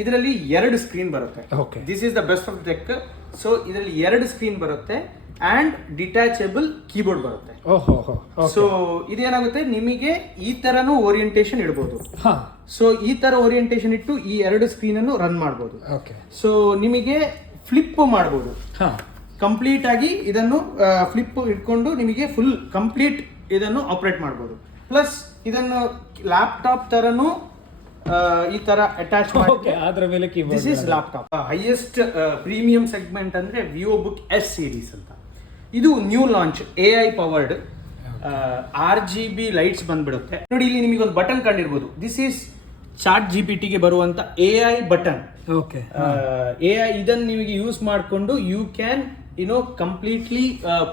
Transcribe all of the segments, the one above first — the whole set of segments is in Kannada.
ಇದರಲ್ಲಿ ಎರಡು ಸ್ಕ್ರೀನ್ ಬರುತ್ತೆ. This is the best of tech so ಇದರಲ್ಲಿ ಎರಡು ಸ್ಕ್ರೀನ್ ಬರುತ್ತೆ ಅಂಡ್ ಡಿಟ್ಯಾಚಬಲ್ ಕೀಬೋರ್ಡ್ ಬರುತ್ತೆ. ಸೊ ಇದೇನಾಗುತ್ತೆ? ನಿಮಗೆ ಈ ತರನು ಓರಿಯಂಟೇಶನ್ ಇಡಬಹುದು ಹಾ. ಸೊ ಈ ತರ ಓರಿಯಂಟೇಶನ್ ಇಟ್ಟು ಈ ಎರಡು ಸ್ಕ್ರೀನ್ ಅನ್ನು ರನ್ ಮಾಡಬಹುದು ಓಕೆ ಸೊ ನಿಮಗೆ ಫ್ಲಿಪ್ ಮಾಡಬಹುದು ಹಾ. ಕಂಪ್ಲೀಟ್ ಆಗಿ ಇದನ್ನು ಫ್ಲಿಪ್ ಇಟ್ಕೊಂಡು ನಿಮಗೆ ಫುಲ್ ಕಂಪ್ಲೀಟ್ ಇದನ್ನು ಆಪರೇಟ್ ಮಾಡಬಹುದು ಪ್ಲಸ್ ಇದನ್ನು ಲ್ಯಾಪ್ಟಾಪ್ ತರನು ಈ ತರ ಅಟ್ಯಾಚ್ ಓಕೆ ಅದ್ರ ಮೇಲೆ this is laptop highest premium segment ಅಂದ್ರೆ ವಿವೋ ಬುಕ್ ಎಸ್ ಸೀರೀಸ್ ಅಂತ. ಇದು new launch A I powered R G B lights ಬಂದ್ಬಿಡುತ್ತೆ. ನೋಡಿ ಇಲ್ಲಿ ನಿಮಗೆ ಒಂದು button ಕಂಡಿರ್ಬೋದು. This is chat G P ಟಿಗೆ ಬರುವಂತ A I button okay A I ಇದನ್ನು ನಿಮಗೆ ಯೂಸ್ ಮಾಡಿಕೊಂಡು you can you know completely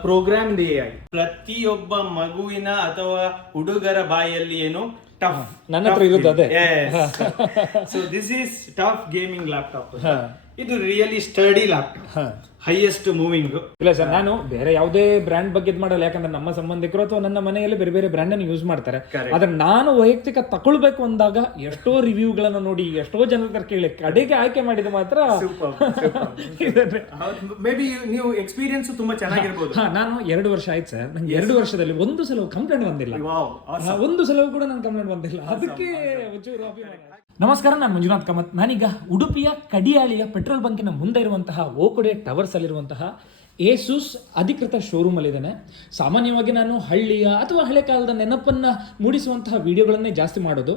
program the A I ಪ್ರತಿಯೊಬ್ಬ ಮಗುವಿನ ಅಥವಾ ಹುಡುಗರ ಬಾಯಲ್ಲಿ ಏನು ಟಫ್ ನನ್ನ ಹತ್ರ ಇರೋದು ಅದೇ. So this is TUF gaming laptop. ಇದು really sturdy laptop highest moving ಇಲ್ಲ ಸರ್ ನಾನು ಬೇರೆ ಯಾವುದೇ ಬ್ರ್ಯಾಂಡ್ ಬಗ್ಗೆ ಮಾಡಲ್ಲ ಯಾಕಂದ್ರೆ ನಮ್ಮ ಸಂಬಂಧಿಕರು ಅಥವಾ ನನ್ನ ಮನೆಯಲ್ಲಿ ಬೇರೆ ಬೇರೆ ಬ್ರ್ಯಾಂಡ್ ಅನ್ನು ಯೂಸ್ ಮಾಡ್ತಾರೆ. ಆದ್ರೆ ನಾನು ವೈಯಕ್ತಿಕ ತಕೊಳ್ಬೇಕು ಅಂದಾಗ ಎಷ್ಟೋ ರಿವ್ಯೂಗಳನ್ನ ನೋಡಿ ಎಷ್ಟೋ ಜನರ ಕೇಳಿ ಕಡೆಗೆ ಆಯ್ಕೆ ಮಾಡಿದ ಮಾತ್ರ. ಮೇ ಬಿ ನೀವು ಎಕ್ಸ್ಪೀರಿಯನ್ಸ್ ತುಂಬಾ ಚೆನ್ನಾಗಿರ್ಬೋದು. ನಾನು ಎರಡು ವರ್ಷ ಆಯ್ತು ಸರ್. ನಂಗೆ ಎರಡು ವರ್ಷದಲ್ಲಿ ಒಂದು ಸಲ ಕಂಪ್ಲೇಂಟ್ ಬಂದಿಲ್ಲ. ಒಂದು ಸಲವು ಕೂಡ ನನ್ ಕಂಪ್ಲೇಂಟ್ ಬಂದಿಲ್ಲ. ಅದಕ್ಕೆ. ನಮಸ್ಕಾರ ನಾನು ಮಂಜುನಾಥ್ ಕಾಮತ್. ನಾನೀಗ ಉಡುಪಿಯ ಕಡಿಯಾಳಿಯ ಪೆಟ್ರೋಲ್ ಬಂಕಿನ ಮುಂದೆ ಇರುವಂತಹ ಓಕೊಡೆ ಟವರ್ಸ್ ಅಲ್ಲಿರುವಂತಹ ಏಸುಸ್ ಅಧಿಕೃತ ಶೋರೂಮ್ ಅಲ್ಲಿದ್ದೇನೆ. ಸಾಮಾನ್ಯವಾಗಿ ನಾನು ಹಳ್ಳಿಯ ಅಥವಾ ಹಳೆ ಕಾಲದ ನೆನಪನ್ನ ಮೂಡಿಸುವಂತಹ ವಿಡಿಯೋಗಳನ್ನೇ ಜಾಸ್ತಿ ಮಾಡೋದು.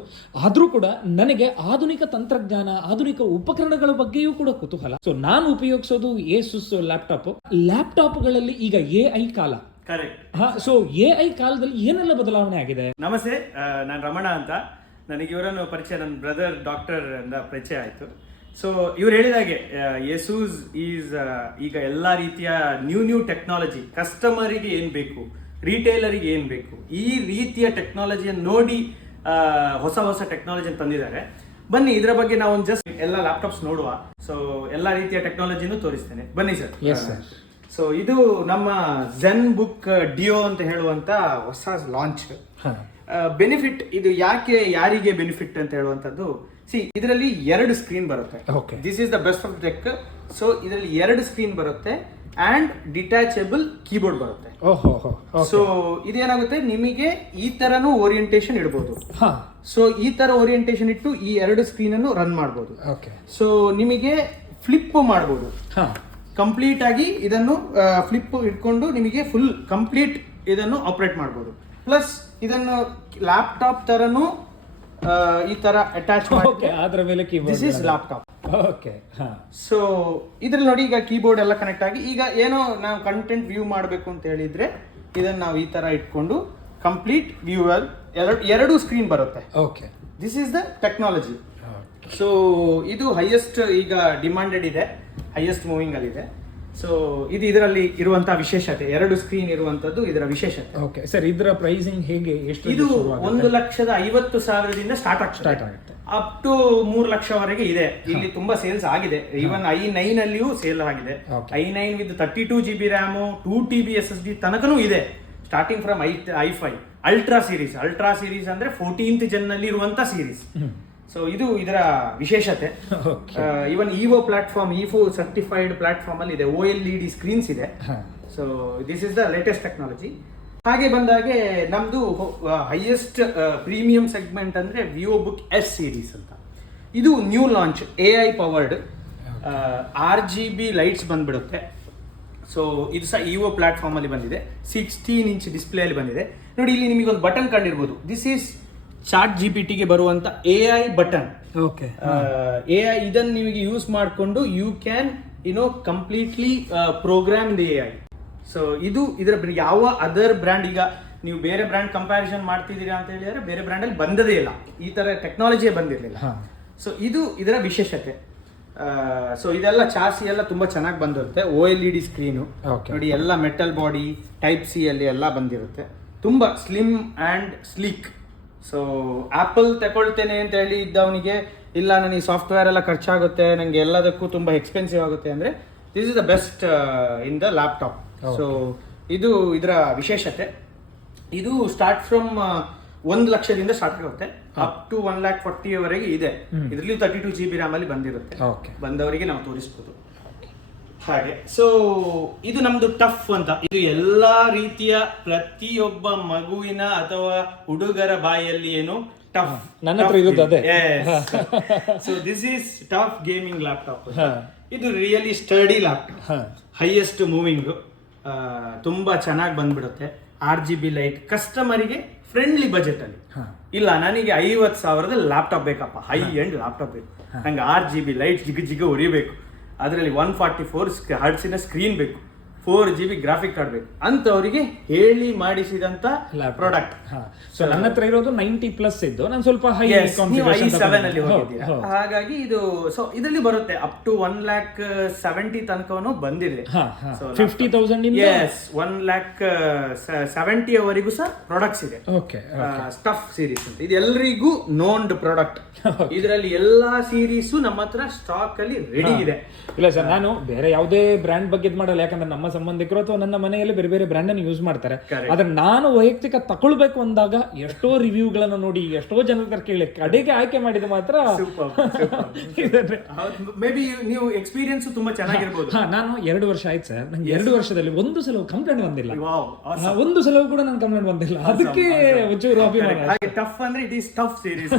ಆದರೂ ಕೂಡ ನನಗೆ ಆಧುನಿಕ ತಂತ್ರಜ್ಞಾನ ಆಧುನಿಕ ಉಪಕರಣಗಳ ಬಗ್ಗೆಯೂ ಕೂಡ ಕುತೂಹಲ. ಸೊ ನಾನು ಉಪಯೋಗಿಸೋದು ಏಸುಸ್ ಲ್ಯಾಪ್ಟಾಪ್ ಲ್ಯಾಪ್ಟಾಪ್ಗಳಲ್ಲಿ ಈಗ ಎ ಐ ಕಾಲ. ಕರೆಕ್ಟ್ ಹಾ ಸೊ ಎ ಐ ಕಾಲದಲ್ಲಿ ಏನೆಲ್ಲ ಬದಲಾವಣೆ ಆಗಿದೆ? ನಮಸ್ತೆ ನಾನು ರಮಣ ಅಂತ. ನನಗೆ ಇವರನ್ನು ಪರಿಚಯ ನನ್ನ ಬ್ರದರ್ ಡಾಕ್ಟರ್ ಅಂತ ಪರಿಚಯ ಆಯಿತು. ಸೊ ಇವ್ರು ಹೇಳಿದಾಗೆ ಯೇಸೂಸ್ ಈಸ್ ಈಗ ಎಲ್ಲ ರೀತಿಯ ನ್ಯೂ ನ್ಯೂ ಟೆಕ್ನಾಲಜಿ ಕಸ್ಟಮರಿಗೆ ಏನು ಬೇಕು ರಿಟೇಲರಿಗೆ ಏನು ಬೇಕು ಈ ರೀತಿಯ ಟೆಕ್ನಾಲಜಿಯನ್ನು ನೋಡಿ ಹೊಸ ಹೊಸ ಟೆಕ್ನಾಲಜಿಯನ್ನು ತಂದಿದ್ದಾರೆ. ಬನ್ನಿ ಇದರ ಬಗ್ಗೆ ನಾವು ಒಂದು ಜಸ್ಟ್ ಎಲ್ಲ ಲ್ಯಾಪ್ಟಾಪ್ಸ್ ನೋಡುವ. ಸೊ ಎಲ್ಲ ರೀತಿಯ ಟೆಕ್ನಾಲಜಿನೂ ತೋರಿಸ್ತೇನೆ. ಬನ್ನಿ ಸರ್. ಎಸ್ ಸರ್ ಸೊ ಇದು ನಮ್ಮ ಜೆನ್ ಬುಕ್ ಡಿಯೋ ಅಂತ ಹೇಳುವಂತ ಹೊಸ ಲಾಂಚ್ ಬೆನಿಫಿಟ್ ಇದು ಯಾಕೆ ಯಾರಿಗೆ ಬೆನಿಫಿಟ್ ಅಂತ ಹೇಳುವಂತದ್ದು ಸಿ ಇದರಲ್ಲಿ ಎರಡು ಸ್ಕ್ರೀನ್ ಬರುತ್ತೆ. This is the best of tech so ಇದರಲ್ಲಿ ಎರಡು ಸ್ಕ್ರೀನ್ ಬರುತ್ತೆ ಅಂಡ್ ಡಿಟ್ಯಾಚಬಲ್ ಕೀಬೋರ್ಡ್ ಬರುತ್ತೆ. ಸೊ ಇದೇನಾಗುತ್ತೆ? ನಿಮಗೆ ಈ ತರನು ಓರಿಯಂಟೇಶನ್ ಇಡಬಹುದು ಹಾ. ಸೊ ಈ ತರ ಓರಿಯಂಟೇಶನ್ ಇಟ್ಟು ಈ ಎರಡು ಸ್ಕ್ರೀನ್ ಅನ್ನು ರನ್ ಮಾಡಬಹುದು ಓಕೆ ಸೊ ನಿಮಗೆ ಫ್ಲಿಪ್ ಮಾಡಬಹುದು ಹಾ. ಕಂಪ್ಲೀಟ್ ಆಗಿ ಇದನ್ನು ಫ್ಲಿಪ್ ಇಟ್ಕೊಂಡು ನಿಮಗೆ ಫುಲ್ ಕಂಪ್ಲೀಟ್ ಇದನ್ನು ಆಪರೇಟ್ ಮಾಡ್ಬೋದು. ಪ್ಲಸ್ ಇದನ್ನು ಲ್ಯಾಪ್ಟಾಪ್ ತರನು ಈ ತರ ಅಟ್ಯಾಚ್ ಓಕೆ ಅದ್ರ ಮೇಲೆ this keyboard is laptop okay ಹಾ. ಸೊ ಇದ್ರಲ್ಲಿ ನೋಡಿ ಈಗ ಕೀಬೋರ್ಡ್ ಎಲ್ಲ ಕನೆಕ್ಟ್ ಆಗಿ ಈಗ ಏನೋ ನಾವು ಕಂಟೆಂಟ್ ವ್ಯೂ ಮಾಡಬೇಕು ಅಂತ ಹೇಳಿದ್ರೆ ಇದನ್ನ ನಾವು ಈ ತರ ಇಟ್ಕೊಂಡು ಕಂಪ್ಲೀಟ್ ವ್ಯೂ ಎರಡು ಎರಡು ಸ್ಕ್ರೀನ್ ಬರುತ್ತೆ. Okay this is the technology so ಇದು ಹೈಯೆಸ್ಟ್ ಈಗ ಡಿಮಾಂಡೆಡ್ ಇದೆ ಹೈಯೆಸ್ಟ್ ಮೂವಿಂಗ್ ಅಲ್ಲಿ ಇದೆ. ಸೊ ಇದು ಇದರಲ್ಲಿ ಇರುವಂತಹ ವಿಶೇಷತೆ. ಎರಡು ಸ್ಕ್ರೀನ್ ಇರುವಂತದ್ದು ಇದರ ವಿಶೇಷತೆ. ಓಕೆ ಸರ್ ಇದರ ಪ್ರೈಸಿಂಗ್ ಹೇಗೆ ಎಷ್ಟು ಇದು ಒಂದು ಲಕ್ಷದ ಐವತ್ತು ಸಾವಿರದಿಂದ ಸ್ಟಾರ್ಟ್ ಸ್ಟಾರ್ಟ್ ಆಗುತ್ತೆ. ಅಪ್ ಟು ಮೂರು ಲಕ್ಷವರೆಗೆ ಇದೆ. ಇಲ್ಲಿ ತುಂಬಾ ಸೇಲ್ಸ್ ಆಗಿದೆ. ಈವನ್ ಐ ನೈನ್ ಅಲ್ಲಿಯೂ ಸೇಲ್ ಆಗಿದೆ. I nine with thirty two G B RAM two T B S S D ತನಕನೂ ಇದೆ. Starting from I I five ultra series ultra series ಅಂದ್ರೆ ಫೋರ್ಟೀನ್ತ್ ಜನ್ನಲ್ಲಿ ಇರುವಂತ ಸೀರೀಸ್ ಸೊ ಇದು ಇದರ ವಿಶೇಷತೆ. Even Evo platform Evo certified platform ಅಲ್ಲಿ ಇದೆ. O L E D screens ಇದೆ. So this is the latest technology ಹಾಗೆ ಬಂದಾಗೆ ನಮ್ದು ಹೈಯೆಸ್ಟ್ ಪ್ರೀಮಿಯಂ ಸೆಗ್ಮೆಂಟ್ ಅಂದ್ರೆ ವಿವೋ ಬುಕ್ ಎಸ್ ಸೀರೀಸ್ ಅಂತ. ಇದು new launch A I powered R G B lights ಬಂದ್ಬಿಡುತ್ತೆ. ಸೊ ಇದು ಸಹ ಇಒ ಪ್ಲಾಟ್ಫಾರ್ಮ್ ಅಲ್ಲಿ ಬಂದಿದೆ. ಸಿಕ್ಸ್ಟೀನ್ ಇಂಚ್ ಡಿಸ್ಪ್ಲೇ ಅಲ್ಲಿ ಬಂದಿದೆ. ನೋಡಿ ಇಲ್ಲಿ ನಿಮಗೆ ಒಂದು button ಕಂಡಿರ್ಬೋದು. This is chat G P ಟಿಗೆ ಬರುವಂತ A I button okay A I ಇದನ್ನು ನಿಮಗೆ ಯೂಸ್ ಮಾಡಿಕೊಂಡು you can you know completely program the A I so ಇದು ಇದರ ಯಾವ ಅದರ್ ಬ್ರ್ಯಾಂಡ್ ಈಗ ನೀವು ಬೇರೆ ಬ್ರ್ಯಾಂಡ್ ಕಂಪ್ಯಾರಿಸನ್ ಮಾಡ್ತಿದ್ದೀರಾ ಅಂತ ಹೇಳಿದ್ರೆ ಬೇರೆ ಬ್ರ್ಯಾಂಡ್ ಅಲ್ಲಿ ಬಂದದೇ ಇಲ್ಲ. ಈ ತರ ಟೆಕ್ನಾಲಜಿಯೇ ಬಂದಿರಲಿಲ್ಲ. ಸೊ ಇದು ಇದರ ವಿಶೇಷತೆ. ಸೊ ಇದೆಲ್ಲ ಚಾಸಿ ಎಲ್ಲ ತುಂಬಾ ಚೆನ್ನಾಗಿ ಬಂದಿರುತ್ತೆ. O L E D screen. ನೋಡಿ ಎಲ್ಲ ಮೆಟಲ್ ಬಾಡಿ ಟೈಪ್ ಸಿ ಅಲ್ಲಿ ಎಲ್ಲ ಬಂದಿರುತ್ತೆ. ತುಂಬಾ slim and sleek so Apple ತಗೊಳ್ತೇನೆ ಅಂತ ಹೇಳಿ ಇದ್ದವನಿಗೆ ಇಲ್ಲ ನನಗೆ ಸಾಫ್ಟ್ವೇರ್ ಎಲ್ಲ ಖರ್ಚಾಗುತ್ತೆ ನಂಗೆ ಎಲ್ಲದಕ್ಕೂ ತುಂಬಾ ಎಕ್ಸ್ಪೆನ್ಸಿವ್ ಆಗುತ್ತೆ ಅಂದ್ರೆ this is the best in the laptop so ಇದು ಇದರ ವಿಶೇಷತೆ. ಇದು ಸ್ಟಾರ್ಟ್ ಫ್ರಮ್ ಒಂದು ಲಕ್ಷದಿಂದ ಸ್ಟಾರ್ಟ್ ಆಗುತ್ತೆ. Up to one lakh forty ವರೆಗೆ ಇದೆ. ಇದರಲ್ಲಿ thirty two G B RAM ಅಲ್ಲಿ ಬಂದಿರುತ್ತೆ. ಬಂದವರಿಗೆ ನಾವು ತೋರಿಸ್ಬೋದು. ಹಾಗೆ. ಸೊ ಇದು ನಮ್ದು ಟಫ್ ಅಂತ. ಇದು ಎಲ್ಲಾ ರೀತಿಯ ಪ್ರತಿಯೊಬ್ಬ ಮಗುವಿನ ಅಥವಾ ಹುಡುಗರ ಬಾಯಲ್ಲಿ ಏನು ಟಫ್ ನನ್ನ ಹತ್ರ ಇರೋದು ಅದೇ. So this is TUF gaming laptop. ಇದು really sturdy laptop highest moving ತುಂಬಾ ಚೆನ್ನಾಗಿ ಬಂದ್ಬಿಡುತ್ತೆ. ಆರ್ ಜಿ ಬಿ ಲೈಟ್ ಕಸ್ಟಮರಿಗೆ ಫ್ರೆಂಡ್ಲಿ ಬಜೆಟ್ ಅಲ್ಲಿ. ಇಲ್ಲ ನನಗೆ ಐವತ್ತು ಸಾವಿರದ ಲ್ಯಾಪ್ಟಾಪ್ ಬೇಕಪ್ಪ. ಹೈ ಎಂಡ್ ಲ್ಯಾಪ್ಟಾಪ್ ಬೇಕು ನಂಗೆ ಆರ್ ಜಿ ಬಿ ಲೈಟ್ ಜಿಗ ಜಿಗ ಉರಿಬೇಕು. ಅದರಲ್ಲಿ ಒನ್ ಫಾರ್ಟಿ ಫೋರ್ ಹರ್ಟ್ಸಿನ ಸ್ಕ್ರೀನ್ ಬೇಕು. Four G B graphic card ಬೇಕು. ಅಂತವರಿಗೆ ಹೇಳಿ ಮಾಡಿಸಿದಂತ ಪ್ರಾಡಕ್ಟ್ ಸೊ ನನ್ನ ಹತ್ರ ಇರೋದು ನೈಂಟಿ ಪ್ಲಸ್ ಇದ್ದು ನಾನು ಸ್ವಲ್ಪ ಹೈ ಸೆವೆನ್ ಅಲ್ಲಿ ಹಾಗಾಗಿ ಇದು ಸೊ ಇದರಲ್ಲಿ ಬರುತ್ತೆ up to one lakh seventy ತನಕನು ಬಂದಿದೆ. Fifty thousand S one lakh seventy ಅವರಿಗೂ ಸಹ ಪ್ರಾಡಕ್ಟ್ಸ್ ಇದೆ. ಓಕೆ ಸ್ಟಫ್ ಸೀರೀಸ್ ಅಂತ ಇದು ಎಲ್ರಿಗೂ ನೋನ್ಡ್ ಪ್ರಾಡಕ್ಟ್ ಇದರಲ್ಲಿ ಎಲ್ಲಾ ಸೀರೀಸು ನಮ್ಮ ಹತ್ರ ಸ್ಟಾಕ್ ಅಲ್ಲಿ ರೆಡಿ ಇದೆ. ಇಲ್ಲ ಸರ್ ನಾನು ಬೇರೆ ಯಾವುದೇ ಬ್ರ್ಯಾಂಡ್ ಬಗ್ಗೆ ಮಾಡಲ್ಲ. ಯಾಕಂದ್ರೆ ನಮ್ಮ ಸಂಬಂಧಿಕರು ಅಥವಾ ನನ್ನ ಮನೆಯಲ್ಲಿ ಬೇರೆ ಬೇರೆ ಬ್ರ್ಯಾಂಡ್ ಅನ್ನು ಯೂಸ್ ಮಾಡ್ತಾರೆ. ಆದ್ರೆ ನಾನು ವೈಯಕ್ತಿಕ ತಕೊಳ್ಬೇಕು ಅಂದಾಗ ಎಷ್ಟೋ ರಿವ್ಯೂಗಳನ್ನ ನೋಡಿ ಎಷ್ಟೋ ಜನ ಹತ್ರ ಕೇಳಿ ಕಡೆಗೆ ಆಯ್ಕೆ ಮಾಡಿದ ಮಾತ್ರ. ಮೇ ಬಿ ನೀವು ಎಕ್ಸ್ಪೀರಿಯನ್ಸ್ ತುಂಬಾ ಚೆನ್ನಾಗಿರ್ಬೋದು. ಹಾ ನಾನು ಎರಡು ವರ್ಷ ಆಯ್ತು ಸರ್. ನಂಗೆ ಎರಡು ವರ್ಷದಲ್ಲಿ ಒಂದು ಸಲ ಕಂಪ್ಲೇಂಟ್ ಬಂದಿಲ್ಲ. ಒಂದು ಸಲ ಕೂಡ ನನ್ ಕಂಪ್ಲೇಂಟ್ ಬಂದಿಲ್ಲ. ಅದಕ್ಕೆ ಒಂಚೂರು ಅಭಿಮಾನ ಹಾಗೆ ಟಫ್ ಅಂದ್ರೆ ಇಟ್ ಈಸ್ ಟಫ್ ಸೀರೀಸ್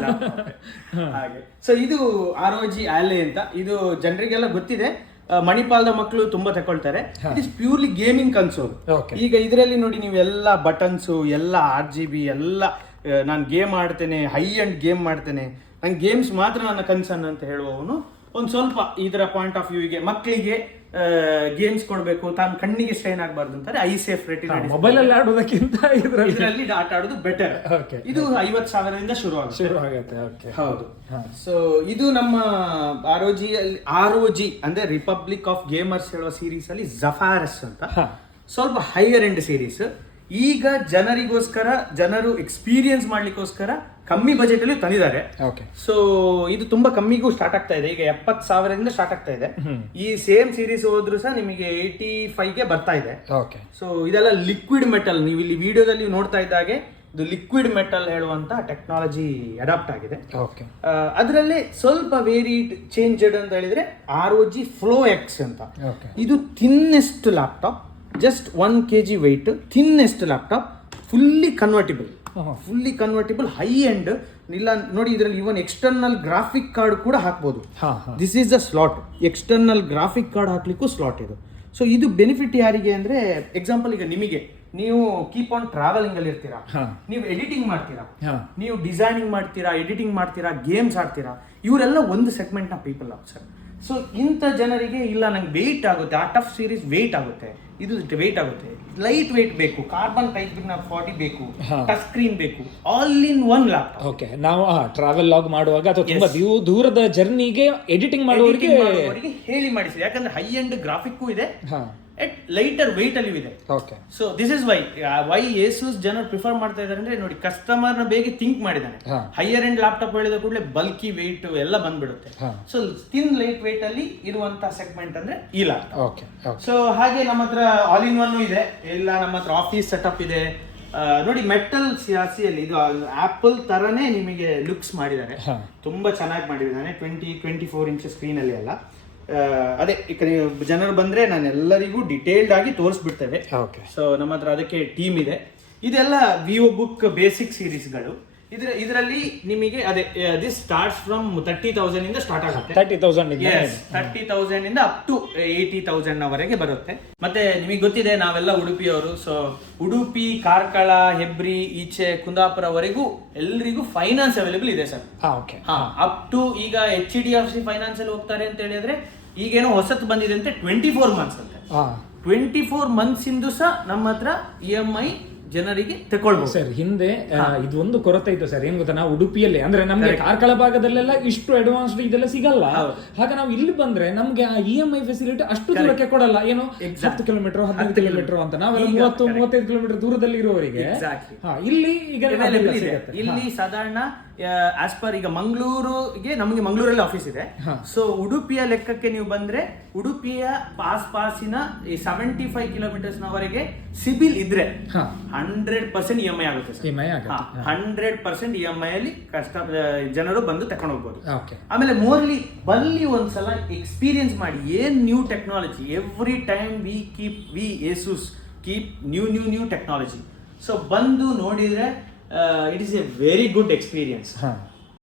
ಹಾಗೆ. ಸೊ ಇದು ಆರ್ ಓ ಜಿ ಆಲೆ ಅಂತ. ಇದು ಜನರಿಗೆಲ್ಲ ಗೊತ್ತಿದೆ. ಮಣಿಪಾಲದ ಮಕ್ಕಳು ತುಂಬಾ ತಗೊಳ್ತಾರೆ it is purely gaming console ಈಗ ಇದರಲ್ಲಿ ನೋಡಿ ನೀವು ಎಲ್ಲ ಬಟನ್ಸು ಎಲ್ಲ ಆರ್ ಜಿ ಬಿ ಎಲ್ಲ ನಾನು ಗೇಮ್ ಆಡ್ತೇನೆ ಹೈ ಅಂಡ್ ಗೇಮ್ ಮಾಡ್ತೇನೆ ನಂಗೆ ಗೇಮ್ಸ್ ಮಾತ್ರ ನನ್ನ ಕನ್ಸನ್ ಅಂತ ಹೇಳುವವನು ಒಂದು ಸ್ವಲ್ಪ ಇದರ ಪಾಯಿಂಟ್ ಆಫ್ ವ್ಯೂಗೆ ಮಕ್ಕಳಿಗೆ ಗೇಮ್ಸ್ ಕೊಡಬೇಕು ತಾನು ಕಣ್ಣಿಗೆ ಸ್ಟ್ರೈನ್ ಆಗಬಾರ್ದು ಅಂತಾರೆ ಐ ಸೇಫ್ ರೇಟಿಂಗ್ ಮೊಬೈಲ್ ಅಲ್ಲಿ ಆಡೋದಕ್ಕಿಂತ ಇದ್ರಲ್ಲಿ ಆಟ ಆಡೋದು ಬೆಟರ್ ಓಕೆ ಇದು ಐವತ್ತು ಸಾವಿರದಿಂದ ಶುರು ಆಗುತ್ತೆ. ಶುರು ಆಗುತ್ತೆ ಓಕೆ ಹೌದು. ಸೊ ಇದು ನಮ್ಮ ಆರ್ ಓ ಜಿ ಅಲ್ಲಿ ಆರ್ ಓ ಜಿ ಅಂದ್ರೆ ರಿಪಬ್ಲಿಕ್ ಆಫ್ ಗೇಮರ್ಸ್ ಹೇಳುವ ಸೀರೀಸ್ ಅಲ್ಲಿ ಜಫಾರಸ್ ಅಂತ. ಸ್ವಲ್ಪ ಹೈಯರ್ ಎಂಡ್ ಸೀರೀಸ್ ಈಗ ಜನರಿಗೋಸ್ಕರ ಜನರು ಎಕ್ಸ್ಪೀರಿಯನ್ಸ್ ಮಾಡ್ಲಿಕ್ಕೋಸ್ಕರ ಕಮ್ಮಿ ಬಜೆಟ್ ಅಲ್ಲಿ ತಂದಿದ್ದಾರೆ. ಓಕೆ ಸೊ ಇದು ತುಂಬಾ ಕಮ್ಮಿಗೂ ಸ್ಟಾರ್ಟ್ ಆಗ್ತಾ ಇದೆ. ಈಗ ಎಪ್ಪತ್ ಸಾವಿರದಿಂದ ಸ್ಟಾರ್ಟ್ ಆಗ್ತಾ ಇದೆ. ಈ ಸೇಮ್ ಸೀರೀಸ್ ಹೋದ್ರು ಸಹ ನಿಮಗೆ ಏಯ್ಟಿ ಗೆ ಬರ್ತಾ ಇದೆ. ಓಕೆ ಸೊ ಇದೆಲ್ಲ ಲಿಕ್ವಿಡ್ ಮೆಟಲ್ ನೀವು ಇಲ್ಲಿ ವಿಡಿಯೋದಲ್ಲಿ ನೋಡ್ತಾ ಇದ್ದಾಗೆ ಇದು ಲಿಕ್ವಿಡ್ ಮೆಟಲ್ ಹೇಳುವಂತ ಟೆಕ್ನಾಲಜಿ ಅಡಾಪ್ಟ್ ಆಗಿದೆ. ಓಕೆ ಅದರಲ್ಲಿ ಸ್ವಲ್ಪ ವೇರಿಡ್ ಚೇಂಜಡ್ ಅಂತ ಹೇಳಿದ್ರೆ R O G flow X ಅಂತ. ಇದು thinnest laptop just one K G weight thinnest laptop fully convertible fully convertible high end ಇಲ್ಲ ನೋಡಿ ಇದರಲ್ಲಿ ಇವನ್ ಎಕ್ಸ್ಟರ್ನಲ್ ಗ್ರಾಫಿಕ್ ಕಾರ್ಡ್ ಕೂಡ ಹಾಕ್ಬೋದು. This is the slot external graphic card ಹಾಕ್ಲಿಕ್ಕೂ slot ಇದು. ಸೊ ಇದು ಬೆನಿಫಿಟ್ ಯಾರಿಗೆ ಅಂದ್ರೆ ಎಕ್ಸಾಂಪಲ್ ಈಗ ನಿಮಗೆ ನೀವು ಕೀಪ್ ಆನ್ ಟ್ರಾವೆಲಿಂಗ್ ಅಲ್ಲಿ ಇರ್ತೀರಾ. ನೀವು ಎಡಿಟಿಂಗ್ ಮಾಡ್ತೀರಾ. ನೀವು ಡಿಸೈನಿಂಗ್ ಮಾಡ್ತೀರಾ ಎಡಿಟಿಂಗ್ ಮಾಡ್ತೀರಾ ಗೇಮ್ಸ್ ಆಡ್ತೀರಾ ಇವರೆಲ್ಲ ಒಂದು ಸೆಗ್ಮೆಂಟ್ನ ಪೀಪಲ್ ಸರ್ ಸೊ ಇಂಥ ಜನರಿಗೆ ಇಲ್ಲ ನಂಗೆ ವೆಯ್ಟ್ ಆಗುತ್ತೆ. ಆ ಟಫ್ ಸೀರೀಸ್ ವೆಯ್ಟ್ ಆಗುತ್ತೆ. ಇದು ವೆಯ್ಟ್ ಆಗುತ್ತೆ. ಲೈಟ್ ವೆಯ್ಟ್ ಬೇಕು ಕಾರ್ಬನ್ ಟೈಪ್ ಫಾರ್ಟಿ ಬೇಕು. ಟಚ್ ಸ್ಕ್ರೀನ್ ಬೇಕು all in one laptop okay ನಾವು ಟ್ರಾವೆಲ್ ಲಾಗ್ ಮಾಡುವಾಗ ಅಥವಾ ತುಂಬಾ ದೂರದ ಜರ್ನಿಗೆ ಎಡಿಟಿಂಗ್ ಮಾಡುವವರಿಗೆ ಹೇಳಿ ಮಾಡಿಸಿ ಯಾಕಂದ್ರೆ ಹೈ ಎಂಡ್ ಗ್ರಾಫಿಕ್ಕು ಇದೆ ಎಟ್ ಲೈಟರ್ ವೆಯ್ಟ್ ಅಲ್ಲಿ ಇದೆ. Okay so this is why why Asus ಜನರು ಪ್ರಿಫರ್ ಮಾಡ್ತಾ ಇದ್ದಾರೆ ಅಂದ್ರೆ ನೋಡಿ ಕಸ್ಟಮರ್ನ ಬೇಗ ಥಿಂಕ್ ಮಾಡಿದ್ದಾರೆ ಹೈಯರ್ ಎಂಡ್ ಲ್ಯಾಪ್ಟಾಪ್ ಹೇಳಿದ ಕೂಡಲೇ ಬಲ್ಕಿ ವೆಯ್ಟ್ ಎಲ್ಲ ಬಂದ್ಬಿಡುತ್ತೆ. ಸೊ ಥಿನ್ ಲೈಟ್ ವೆಯ್ಟ್ ಅಲ್ಲಿ ಇರುವಂತ ಸೆಗ್ಮೆಂಟ್ ಅಂದ್ರೆ ಈ ಲ್ಯಾಪ್ಟಾಪ್ ಓಕೆ ಸೊ ಹಾಗೆ ನಮ್ಮ ಹತ್ರ ಆಲ್ ಇನ್ ಒನ್ ಇದೆ. ಎಲ್ಲ ನಮ್ಮ ಹತ್ರ ಆಫೀಸ್ ಸೆಟಪ್ ಇದೆ. ನೋಡಿ ಮೆಟಲ್ ಸಿಯಾಸಿಯಲ್ಲಿ ಇದು ಆಪಲ್ ತರನೇ ನಿಮಗೆ ಲುಕ್ಸ್ ಮಾಡಿದ್ದಾರೆ. ತುಂಬಾ ಚೆನ್ನಾಗಿ ಮಾಡಿದ್ದಾನೆ twenty twenty four inch screen ಅಲ್ಲಿ. ಅಲ್ಲ ಅದೇ ಈ ಕಡೆ ಜನರು ಬಂದ್ರೆ ನಾನು ಎಲ್ಲರಿಗೂ ಡಿಟೇಲ್ಡ್ ಆಗಿ ತೋರಿಸ್ಬಿಡ್ತೇವೆ. ಓಕೆ ಸೊ ನಮ್ಮ ಹತ್ರ ಅದಕ್ಕೆ ಟೀಮ್ ಇದೆ. ಇದೆಲ್ಲ ವಿವೋ ಬುಕ್ ಬೇಸಿಕ್ ಸೀರೀಸ್ಗಳು ಇದ್ರ ಇದರಲ್ಲಿ ನಿಮಗೆ ಅದೇ this start from thirty thousand ಇಂದ ಸ್ಟಾರ್ಟ್ ಆಗುತ್ತೆ. ತರ್ಟಿ ತೌಸಂಡ್ ತರ್ಟಿ ತೌಸಂಡ್ ಇಂದ ಅಪ್ ಟು ಏಯ್ಟಿ ತೌಸಂಡ್ ವರೆಗೆ ಬರುತ್ತೆ. ಮತ್ತೆ ನಿಮಗೆ ಗೊತ್ತಿದೆ ನಾವೆಲ್ಲ ಉಡುಪಿಯವರು ಸೊ ಉಡುಪಿ ಕಾರ್ಕಳ ಹೆಬ್ರಿ ಈಚೆ ಕುಂದಾಪುರವರೆಗೂ ಎಲ್ರಿಗೂ ಫೈನಾನ್ಸ್ ಅವೈಲೇಬಲ್ ಇದೆ ಸರ್. ಓಕೆ ಅಪ್ ಟು ಈಗ H D F C finance ಅಲ್ಲಿ ಹೋಗ್ತಾರೆ ಅಂತ ಹೇಳಿದ್ರೆ ಈಗೇನೋ ಹೊಸತ್ ಬಂದಿದೆ ಅಂತ ಟ್ವೆಂಟಿ ಫೋರ್ ಮಂತ್ಸ್ ಅಂತೆ. ಟ್ವೆಂಟಿ ಫೋರ್ ಮಂತ್ಸ್ ಇಂದು ಸಹ ನಮ್ಮ ಹತ್ರ ಇ ಎಂ ಐ ಜನರಿಗೆ ತಗೊಳ್ಬಹುದು ಸರ್ ಹಿಂದೆ ಇದೊಂದು ಇದು ಒಂದು ಕೊರತೆ ಇತ್ತು ಸರ್. ಏನ್ ಗೊತ್ತಾ ನಾವು ಉಡುಪಿಯಲ್ಲಿ ಅಂದ್ರೆ ನಮ್ಗೆ ಕಾರ್ಕಳ ಭಾಗದಲ್ಲೆಲ್ಲ ಇಷ್ಟು ಅಡ್ವಾನ್ಸ್ಡ್ ಇದೆಲ್ಲ ಸಿಗಲ್ಲ. ಹಾಗೆ ನಾವು ಇಲ್ಲಿ ಬಂದ್ರೆ ನಮ್ಗೆ ಆ ಇ ಎಂ ಐ ಫೆಸಿಲಿಟಿ ಅಷ್ಟು ದೂರಕ್ಕೆ ಕೊಡಲ್ಲ. ಏನು. ಹತ್ತು ಕಿಲೋಮೀಟರ್ ಹದಿನೈದು ಕಿಲೋಮೀಟರ್. ಅಂತ. ನಾವೆಲ್ಲ ಈಗ ಮೂವತ್ತು ಮೂವತ್ತೈದು ಕಿಲೋಮೀಟರ್ ದೂರದಲ್ಲಿ ಇರುವವರಿಗೆ ಹಾ ಇಲ್ಲಿ ಈಗ. ಇಲ್ಲಿ ಸಾಧಾರಣ ಆಸ್ ಪರ್ ಈಗ ಮಂಗಳೂರಿಗೆ ನಮಗೆ ಮಂಗಳೂರಲ್ಲಿ ಆಫೀಸ್ ಇದೆ. ಸೊ ಉಡುಪಿಯ ಲೆಕ್ಕಕ್ಕೆ ನೀವು ಬಂದ್ರೆ ಉಡುಪಿಯ ಪಾಸ್ ಪಾಸಿನ ಈ ಸೆವೆಂಟಿ ಫೈವ್ ಕಿಲೋಮೀಟರ್ಸ್ ನವರೆಗೆ ಸಿಬಿಲ್ ಇದ್ರೆ hundred percent E M I ಆಗುತ್ತೆ. Hundred percent E M I ಅಲ್ಲಿ ಕಷ್ಟ ಜನರು ಬಂದು ತಕೊಂಡು ಹೋಗ್ಬೋದು. ಆಮೇಲೆ ಮೋರ್ಲಿ ಬಲ್ಲಿ ಒಂದ್ಸಲ ಎಕ್ಸ್ಪೀರಿಯನ್ಸ್ ಮಾಡಿ ಏನ್ new technology every time we keep we Asus keep new new new technology so ಬಂದು ನೋಡಿದ್ರೆ uh, it is a very good experience. Huh.